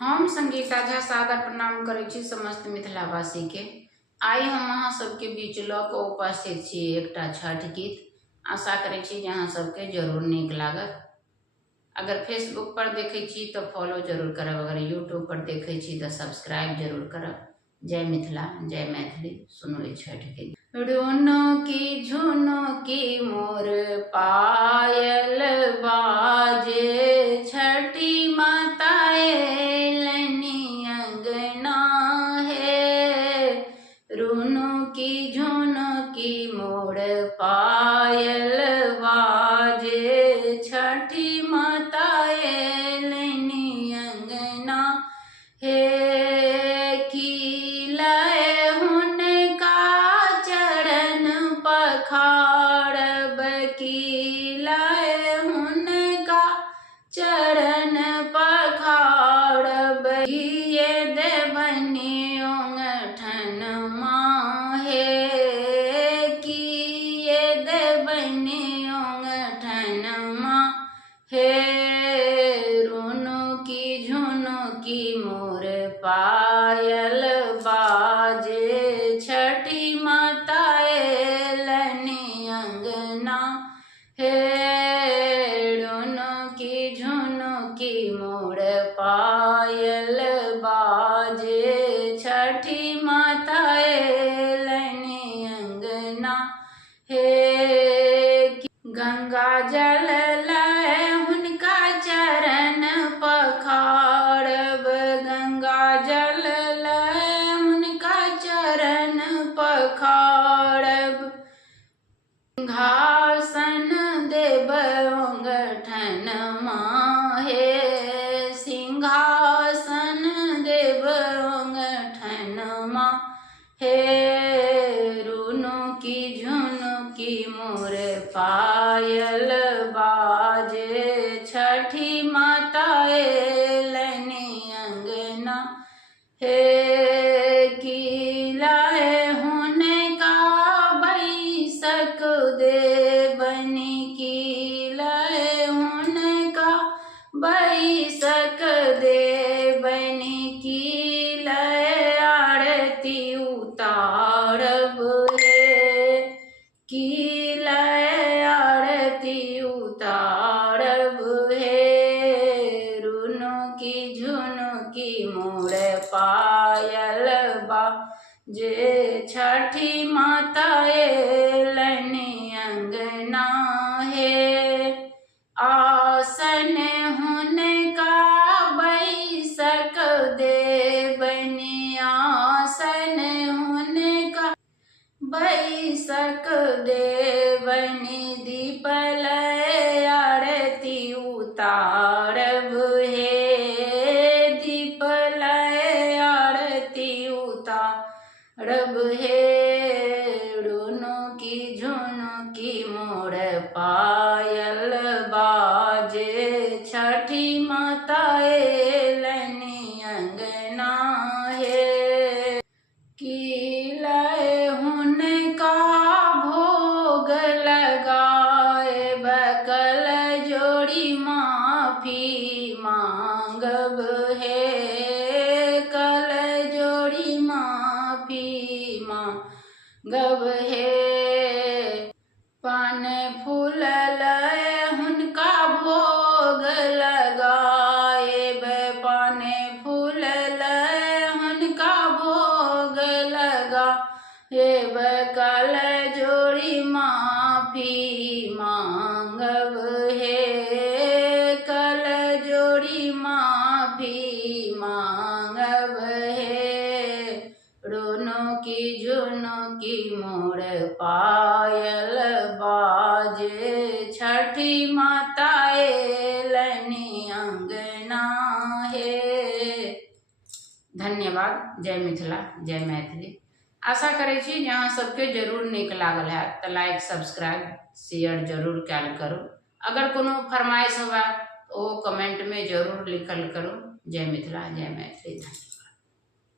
हम संगीता झा सादर प्रणाम करै छी समस्त मिथिलावासी के। आइ हम अहाँ सबके बीच लऽ कऽ उपस्थित छी एकटा छठ गीत। आशा करै छी जे अहाँ सबके जरूर नीक लागत। अगर फेसबुक पर देखै छी तो फॉलो जरूर करब, अगर यूट्यूब पर देखै छी तो सब्सक्राइब जरूर करब। जय मिथिला, जय मैथिली। सुनो ये छठ के गीत। रुनो की झुनो की मोर पायल बाजे, छठी माता रुनु की झुनु की मोर पायल बाजे, छठी माता एलनी अंगना हे। खिलाए हुनका चरण पखारब, खिलाए हुनका चरण पखारब। ये देवनी ओंगठन माहे, किए देवनी ओंगठन माहे। रुनु की झुनु की मोर पायल बाजे, छठी माता एलनी अंगना हे। रुनु की झुनु की मोर पायल बाजे, छठी माता एलनी अंगना हे। गंगा जल लाए हुनका चरण पखारब, गंगा जल लाए हुनका चरण पखारब। सिंहासन देव ओंगठन माहे, सिंहासन देव ओंगठन माहे। रुनु की झुनु की मोर पायल बाजे, छठी माता एलनी अंगना हे। खिलाए हुनका बैसक देबनी, खिलाए हुनका बैसक देबनी। खिलाए आरती उतारब हे, खिलाए आरती उतारब हे। रुनु की झुनु की मोर पायल बाजे, छठी माता एलनी अंगना हे। आसन हुनका बैसक देबनी, आसन हुनका बैसक देबनी। दीपलय आरती उतारब हे, दीपलय आरती उतारब हे। रुनु की झुनु की मोर पायल बाजे, छठी माता एलनी अंगना हे। खिलाए हुनका भोग लगाए, बकल जोड़ी माफी मांगब हे, कल जोड़ी माफी मांगब हे। पान फूल लय हुनका भोग लगाए, पान फूल लय हुनका भोग लगाए। कल जोड़ी माफी मांगब हे, कल जोड़ी माफी मांगब हे। रुनु की झुनु की मोर पायल बाजे, छठी माता एलनी अंगना हे। धन्यवाद। जय मिथिला, जय मैथिली। आशा करै छी जे अहाँ सबके जरूर नीक लागल हैत तो लाइक सब्सक्राइब शेयर जरूर कैल करू। अगर कोनो फरमाइश हुआ तो कमेंट में जरूर लिखल करू। जय मिथिला, जय मैथिली।